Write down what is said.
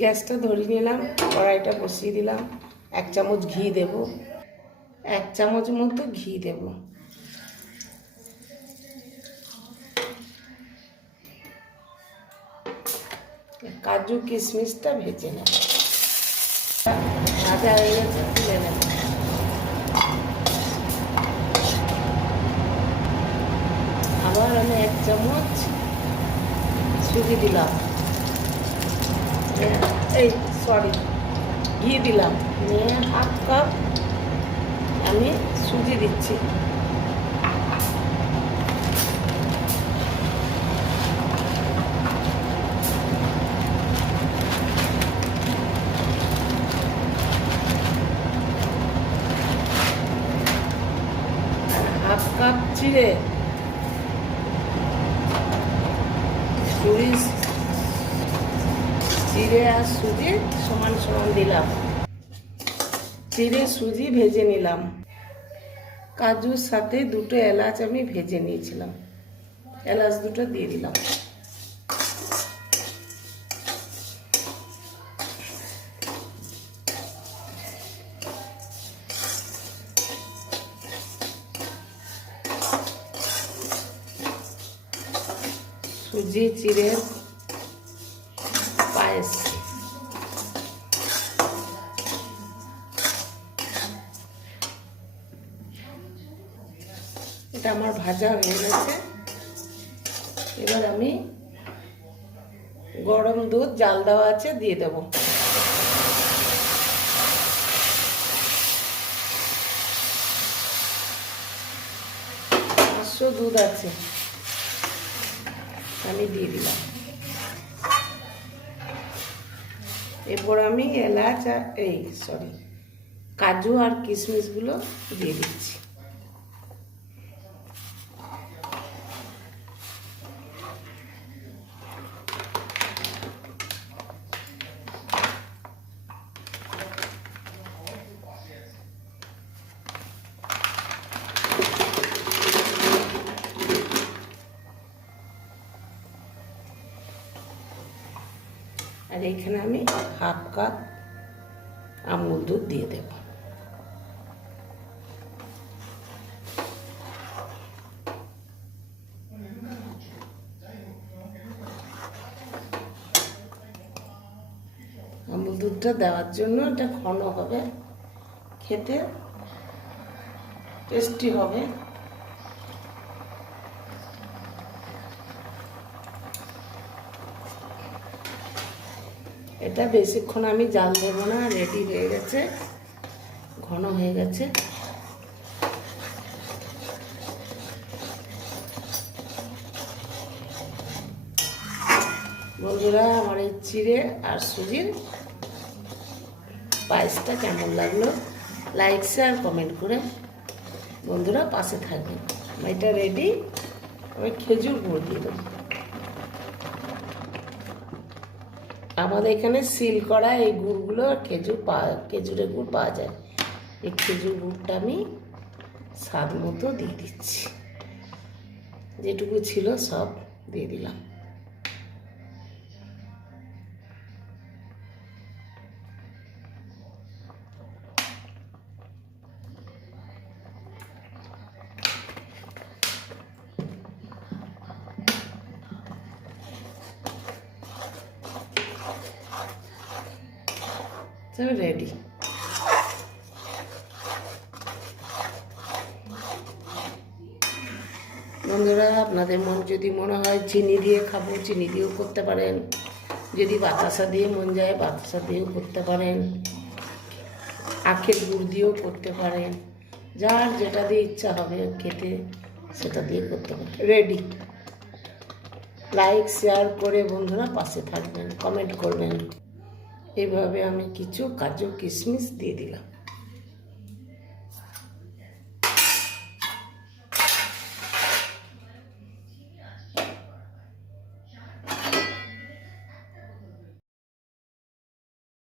গ্যাসটা ধরিয়ে নিলাম, কড়াইটা বসিয়ে দিলাম, এক চামচ ঘি দেব, এক চামচ মতো ঘি দেব। কাজু কিশমিশটা ভেজে নেব। আবার আমি এক চামচ সুজি দিলাম। এই সরি ঘি দিলাম। নিয়ে হাফ কাপ আমি সুজি দিচ্ছি। হাফ কাপ চিড়ে। সুজি চিড়ে আর সুজি সমান সমান দিলাম। চিড়ে সুজি ভেজে নিলাম। কাজুর সাথে দুটো এলাচ আমি ভেজে নিয়েছিলাম। এলাচ দুটো দিয়ে দিলাম। সুজি চিড়ে পায়েস এটা আমার ভাজা হয়ে গেছে। এবার আমি গরম দুধ, জাল দেওয়া আছে, দিয়ে দেব। পাঁচশো দুধ আছে। আমি দিয়ে দিলাম। এরপর আমি এলাচ আর এই সরি কাজু আর কিশমিশগুলো দিয়ে দিচ্ছি। আর এখানে আমি হাফ কাপ আমুল দুধ দিয়ে দেব। আমুল দুধটা দেওয়ার জন্য এটা ঘন হবে, খেতে টেস্টি হবে। এটা বেশিক্ষণ আমি জাল দেবো না রেডি হয়ে গেছে, ঘন হয়ে গেছে। বন্ধুরা, আমার এই চিড়ে আর সুজির পায়েসটা কেমন লাগল? লাইক শেয়ার কমেন্ট করে বন্ধুরা পাশে থাকবেন। এটা রেডি আমি খেজুর গুঁড়ো দিয়ে দেবো। আমাদের এখানে সিল করা এই গুড়গুলো খেজুর পা, খেজুরের গুড় পাওয়া যায়। এই খেজুর গুড়টা আমি স্বাদ মতো দিয়ে দিচ্ছি। যেটুকু ছিল সব দিয়ে দিলাম। সব রেডি বন্ধুরা, আপনাদের মন যদি মনে হয় চিনি দিয়ে খাব, চিনি দিয়েও করতে পারেন। যদি বাতাসা দিয়ে মন যায়, বাতাসা দিয়েও করতে পারেন। আখের গুড় দিয়েও করতে পারেন। যার যেটা দিয়ে ইচ্ছা হবে খেতে, সেটা দিয়ে করতে পারেন। রেডি লাইক শেয়ার করে বন্ধুরা পাশে থাকবেন কমেন্ট করবেন। এইভাবে আমি কিছু কাজু কিশমিশ দিয়ে দিলাম।